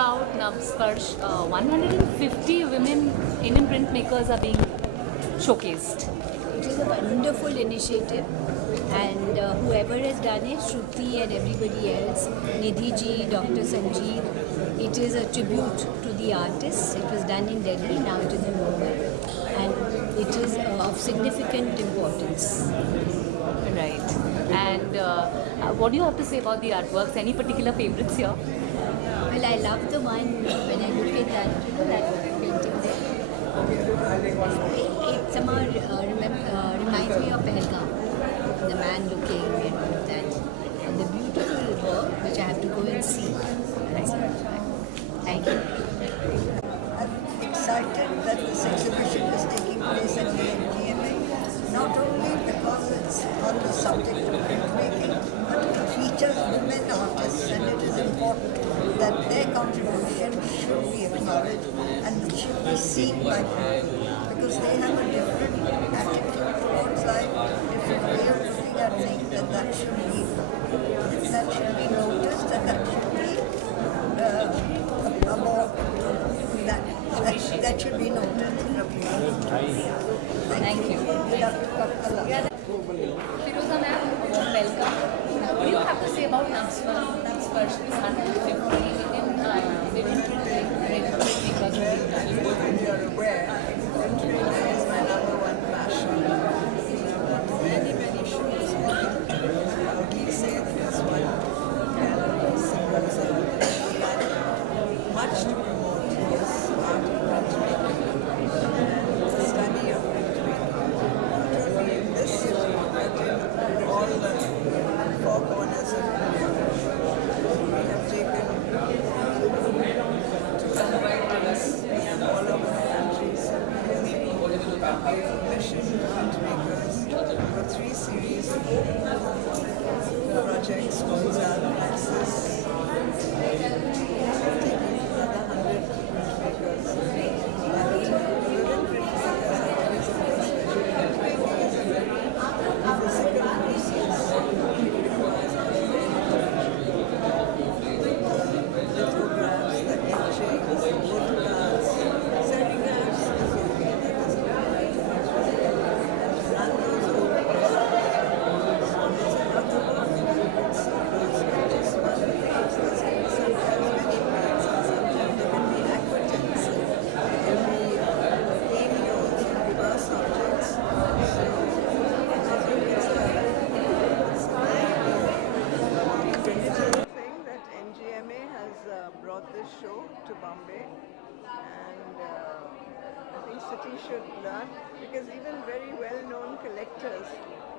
about Navsparsh? 150 women Indian printmakers are being showcased. It is a wonderful initiative, and whoever has done it, Shruti and everybody else, Nidhi ji, Dr. Sanjeev, it is a tribute to the artists. It was done in Delhi, now it is in Mumbai, and it is of significant importance. Right. And what do you have to say about the artworks? Any particular favorites here? Well, I love the one when I look at that, that painting there. It somehow reminds me of Pahalgam, the man looking and all of that. And the beautiful work which I have to go and see. Thank you. I'm excited that this exhibition is taking place at the NGMA, not only because it's on the subject of printmaking, but it features women artists, and it is important that their contribution should be acknowledged and should be seen by people, because they have a different attitude towards life, different way of looking at things, and that should be noticed, and that should be that should be noted. Thank you. Firoza ma'am, welcome. What do you have to say about Navsparsh? 150 Indian women printmakers. As you're aware, printmaking is my number one passion. Many shows. I would say that this one gallery symbols much to promote is art of printmaking and the study of printmaking. Not only in this city, but in all the four corners of India. We have taken to combine this all over the country. 7 years ago, we commissioned printmakers for 3 series of projects called Zara Access. Taking another 100 printmakers. And within printmakers, I always emphasize printmaking is a very physical process. It requires lithographs, the etchings, the photographs, serigraphs, and run those over. There's a lot of work you can see those just one page. There's sometimes many pages, and sometimes there can be aquatints, there can be cameos, reverse objects. So I think it's a thing that NGMA has brought this show to Bombay, and I think City should learn, because even very well-known collectors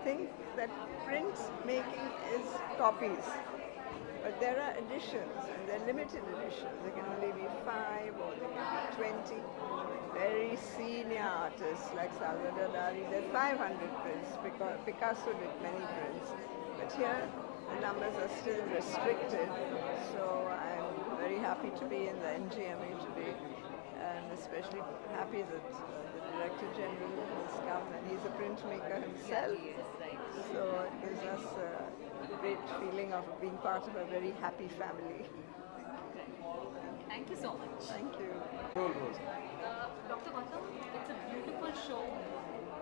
think that print making is copies, but there are editions, and they're limited editions. There can only be 5 or there can be 20. Very senior artists like Salvador Dali did 500 prints, Picasso did many prints, but here the numbers are still restricted. So I'm very happy to be in the NGMA today, and especially happy that the Director General has come, and he's a printmaker himself. So it gives us a great feeling of being part of a very happy family. Thank you so much. Thank you. Dr. Gautam, it's a beautiful show.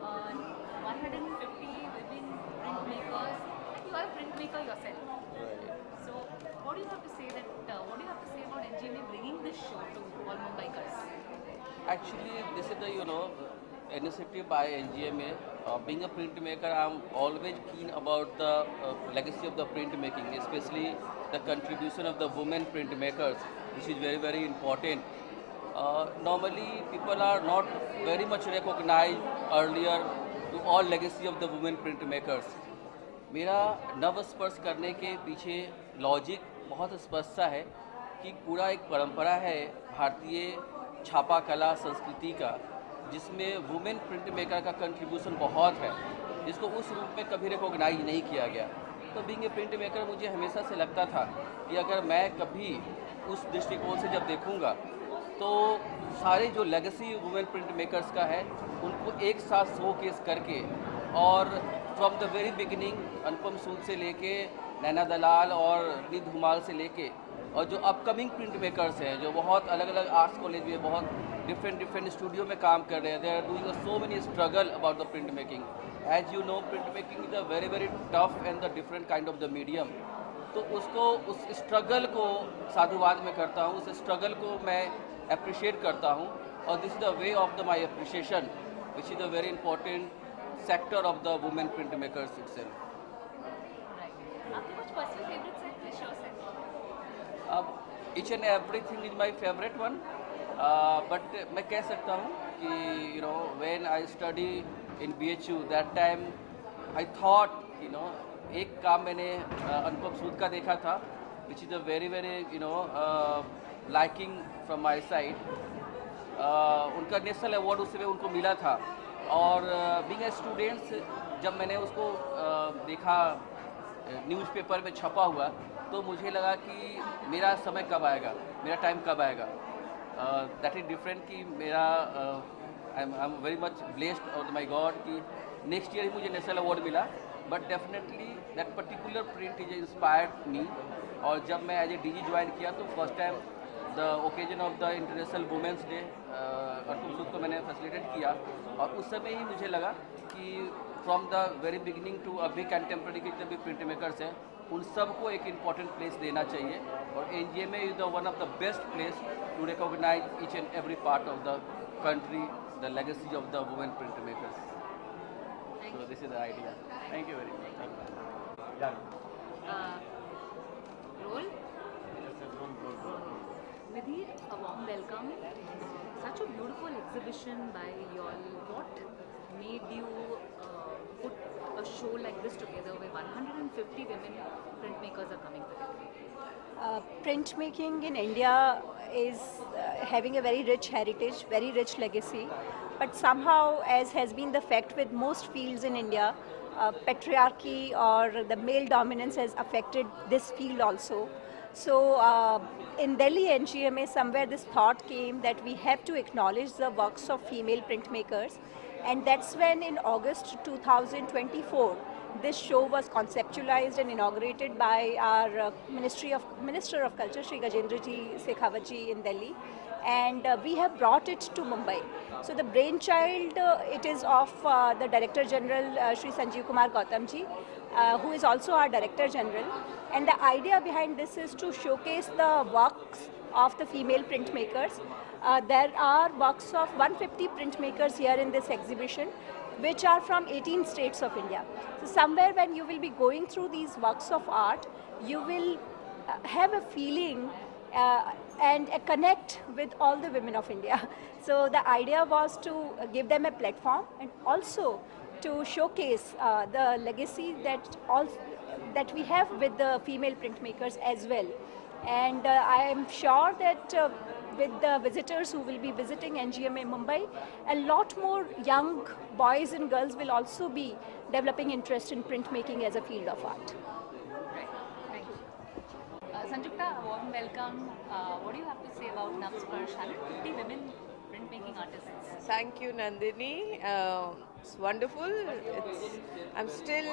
150 women printmakers. You are a printmaker yourself. So, what do you have to say about NGMA bringing this show to all Mumbaikars? Actually, this is the initiative by NGMA. Being a printmaker, I'm always keen about the legacy of the printmaking, especially the contribution of the women printmakers, which is very important. Normally, people are not very much recognized earlier to all legacy of the women printmakers. मेरा नवस्पर्श करने के पीछे logic बहुत स्पष्ट सा है कि पूरा एक परंपरा है भारतीय छापा कला संस्कृति का, जिसमें वुमेन प्रिंट मेकर का कंट्रीब्यूशन बहुत है, जिसको उस रूप में कभी रिकॉग्नाइज नहीं किया गया। तो बीइंग ए प्रिंट मेकर मुझे हमेशा से लगता था कि अगर मैं कभी उस दृष्टिकोण से जब देखूंगा तो सारे जो लेगेसी वुमेन प्रिंट मेकर्स का है उनको एक साथ शोकेस करके, और फ्रॉम द वेरी बिगिनिंग अनुपम सूद से लेके नैना दलाल और निधि धुमाल से लेके और जो अपकमिंग प्रिंट मेकर्स हैं, जो बहुत अलग अलग आर्ट्स कॉलेज में बहुत डिफरेंट स्टूडियो में काम कर रहे हैं, they are doing so many struggle about the print making. As you know, print making is a very very tough and the different kind of the medium. तो उसको, उस स्ट्रगल को साधुवाद में करता हूँ, उस स्ट्रगल को मैं अप्रिशिएट करता हूँ. और this is the way of the my appreciation, which is a very important sector of the women print makers itself. आपके कुछ पर्सनल फेवरेट्स हैं इस शो से? अब each and everything is my favourite one, but मैं कह सकता हूँ कि you know when I study in BHU that time I thought, you know, एक काम मैंने अनुपम सूद का देखा था, which is a very very you know liking from my side. उनका नेशनल अवार्ड उस समय उनको मिला था. और बीइंग ए स्टूडेंट्स, जब मैंने उसको देखा न्यूज़पेपर में छपा हुआ, तो मुझे लगा कि मेरा समय कब आएगा, मेरा टाइम कब आएगा. दैट इज़ डिफरेंट कि मेरा I am very much blessed of my God कि नेक्स्ट ईयर ही मुझे नेशनल अवार्ड मिला. But definitely that particular print is inspired me. और जब मैं एज ए DG ज्वाइन किया, तो first time the occasion of the international women's day Anupam Sood को मैंने फैसिलिटेट किया. और उस समय ही मुझे लगा कि from the very beginning to अभी कंटेम्प्रेरी के जितने भी प्रिंट मेकर्स हैं, उन सबको एक इम्पॉर्टेंट प्लेस देना चाहिए. और NGMA is the one of the best place to recognise each and every part of the country, the legacy of the women printmakers. So this is the idea. Thank you very much. Roll. Nidhi, a warm welcome. Such a beautiful exhibition by you all. What made you put a show like this together where 150 women printmakers are coming together? Printmaking in India is having a very rich heritage, very rich legacy. But somehow, as has been the fact with most fields in India, patriarchy or the male dominance has affected this field also. So in Delhi NGMA, somewhere this thought came that we have to acknowledge the works of female printmakers. And that's when in August 2024, this show was conceptualized and inaugurated by our Minister of Culture, Shri Gajendra Ji Shekhawat Ji in Delhi. And we have brought it to Mumbai. So the brainchild, it is of the Director General, Shri Sanjeev Kumar Gautam Ji, who is also our Director General. And the idea behind this is to showcase the works of the female printmakers. There are works of 150 printmakers here in this exhibition, which are from 18 states of India. So somewhere when you will be going through these works of art, you will have a feeling and a connect with all the women of India. So the idea was to give them a platform and also to showcase the legacy that we have with the female printmakers as well. And I am sure that with the visitors who will be visiting NGMA Mumbai, a lot more young boys and girls will also be developing interest in printmaking as a field of art. Right. Thank you. Sanjukta, a warm welcome. What do you have to say about Navsparsh? 150 women printmaking artists. Thank you, Nandini. It's wonderful. I'm still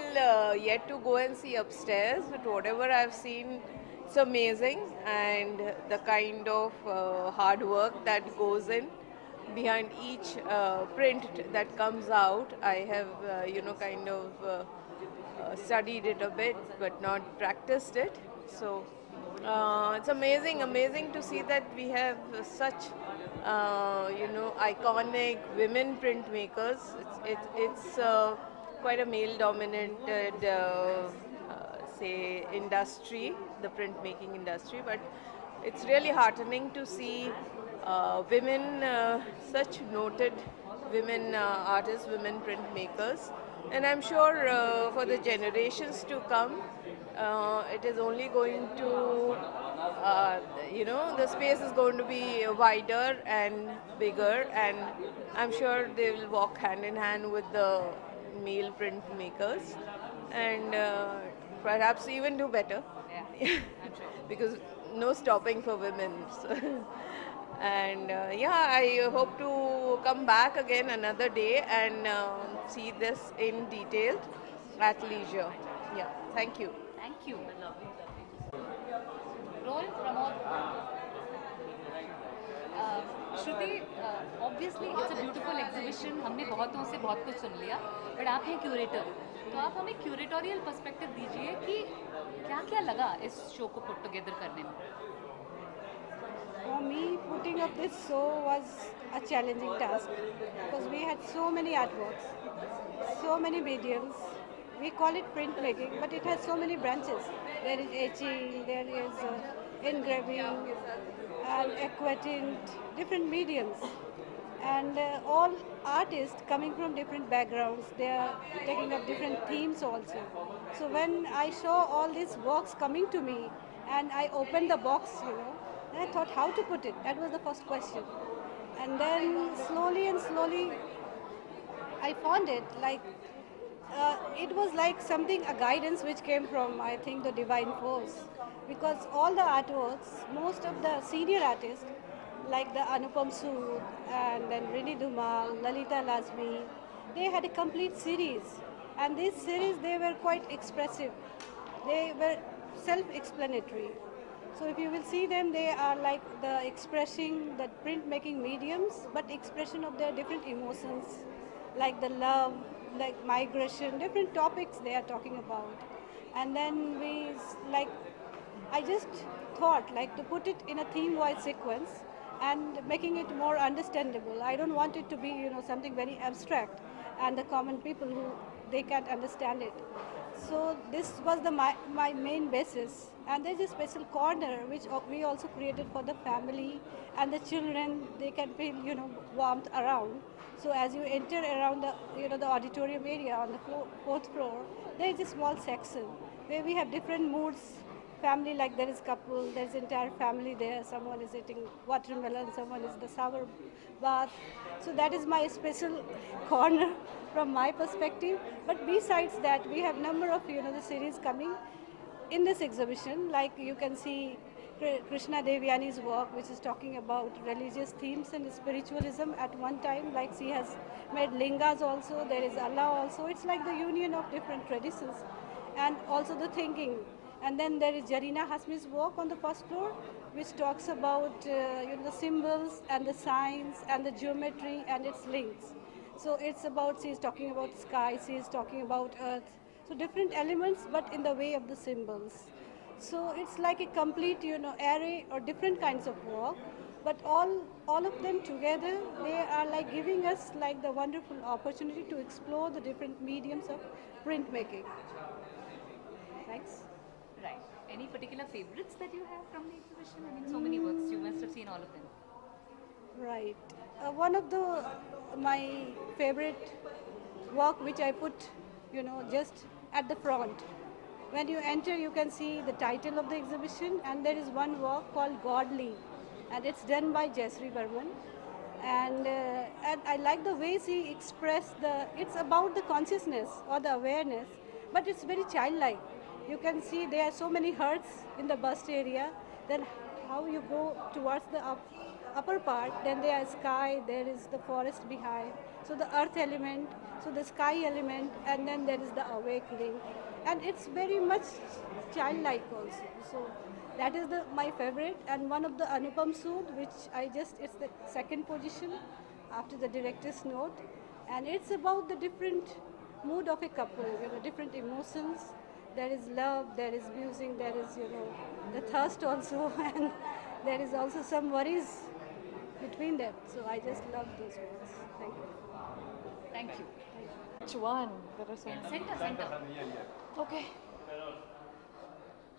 yet to go and see upstairs, but whatever I've seen, it's amazing. And the kind of hard work that goes in behind each print that comes out, I have, kind of studied it a bit, but not practiced it. So it's amazing to see that we have such iconic women printmakers. It's quite a male-dominated say industry, the printmaking industry, but it's really heartening to see women, such noted women artists, women printmakers, and I'm sure for the generations to come, it is only going to, the space is going to be wider and bigger, and I'm sure they will walk hand in hand with the male printmakers, and perhaps even do better. Yeah, I'm sure. Because no stopping for women. So and I hope to come back again another day and see this in detail at leisure. Yeah, thank you. Thank you. Lovely. Roll from all. Shruti, obviously it's a beautiful exhibition. हमने बहुतों से बहुत कुछ सुन लिया, but आप हैं curator, तो आप हमें क्यूरेटोरियल पर्सपेक्टिव दीजिए कि क्या क्या लगा इस शो को पुट टुगेदर करने में. For me, putting up this show was a challenging task because we had so many artworks, so many mediums. We call it printmaking, but it has so many branches. There is etching, there is engraving, and aquatint, different mediums. And all artists coming from different backgrounds, they are taking up different themes also. So when I saw all these works coming to me, and I opened the box, and I thought how to put it. That was the first question. And then slowly and slowly, I found it it was like something, a guidance which came from, I think, the divine force. Because all the artworks, most of the senior artists, like the Anupam Sood and then Rini Dhumal, Lalita Lazmi, they had a complete series. And this series, they were quite expressive. They were self-explanatory. So if you will see them, they are like the expressing the printmaking mediums, but expression of their different emotions, like the love, like migration, different topics they are talking about. And then I just thought like to put it in a theme-wise sequence and making it more understandable. I don't want it to be, something very abstract and the common people who they can't understand it. So this was my main basis. And there's a special corner which we also created for the family and the children. They can feel, warmth around. So as you enter around the auditorium area on the fourth floor, there is a small section where we have different moods. Family, like there is couple, there's entire family there. Someone is eating watermelon, someone is the sour bath. So that is my special corner from my perspective. But besides that, we have number of the series coming in this exhibition. Like you can see Krishna Devyani's work, which is talking about religious themes and spiritualism at one time. Like she has made lingas also. There is Allah also. It's like the union of different traditions, and also the thinking. And then there is Jarina Hasmi's work on the first floor, which talks about the symbols and the signs and the geometry and its links. So it's about, she's talking about sky, she's talking about earth. So different elements, but in the way of the symbols. So it's like a complete, array or different kinds of work, but all of them together, they are like giving us like the wonderful opportunity to explore the different mediums of printmaking. Thanks. Right. Any particular favorites that you have from the exhibition? I mean, so many works. You must have seen all of them. Right. One of my favorite work which I put, just at the front. When you enter, you can see the title of the exhibition, and there is one work called Godly, and it's done by Jayashree Burman. And I like the way she expressed it's about the consciousness or the awareness, but it's very childlike. You can see there are so many hearts in the bust area, then how you go towards the upper part, then there is sky, there is the forest behind, so the earth element, so the sky element, and then there is the awakening. And it's very much childlike also. So that is my favorite, and one of the Anupam Sood, which it's the second position after the director's note, and it's about the different mood of a couple, different emotions. There is love, there is music, there is, the thirst also, and there is also some worries between them. So I just love those words. Thank you. Thank you. Which one? There are so many. Center. Okay.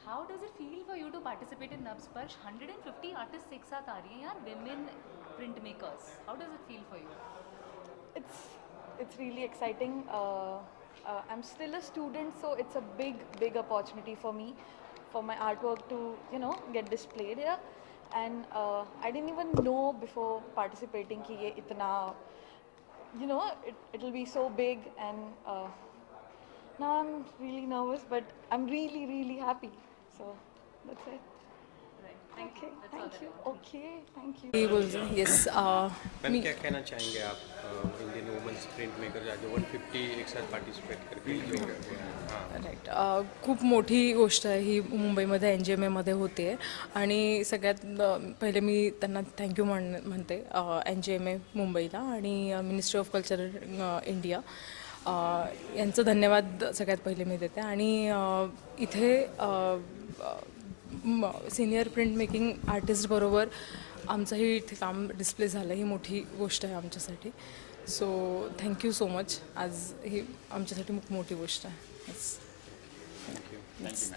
How does it feel for you to participate in Nabsparsh? 150 artists एक साथ आ रही हैं यार, women printmakers. How does it feel for you? It's really exciting. I'm still a student, so it's a big opportunity for me, for my artwork to get displayed here. And I didn't even know before participating कि ये इतना it'll be so big, and now I'm really nervous, but I'm really happy. So that's it. Right. Okay, thank you. Okay, thank you. Yes ma'am क्या कहना चाहेंगे आप Indian women's print maker जो 150 एक साथ पार्टिसिपेट करके जो हाँ राईट खूप मोठी गोष्ट आहे ही मुंबईमध्ये NGMAमध्ये होते आणि सगळ्यात पहिले मी त्यांना थँक्यू म्हणते NGMA मुंबईला आणि मिनिस्ट्री ऑफ कल्चर इंडिया यांचं धन्यवाद सगळ्यात पहिले मी देते आणि इथे सिनियर प्रिंट मेकिंग आर्टिस्टबरोबर आमचंही इथे काम डिस्प्ले झालं ही मोठी गोष्ट आहे आमच्यासाठी सो थँक्यू सो मच आज ही आमच्यासाठी खूप मोठी गोष्ट आहे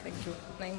थँक्यू नाही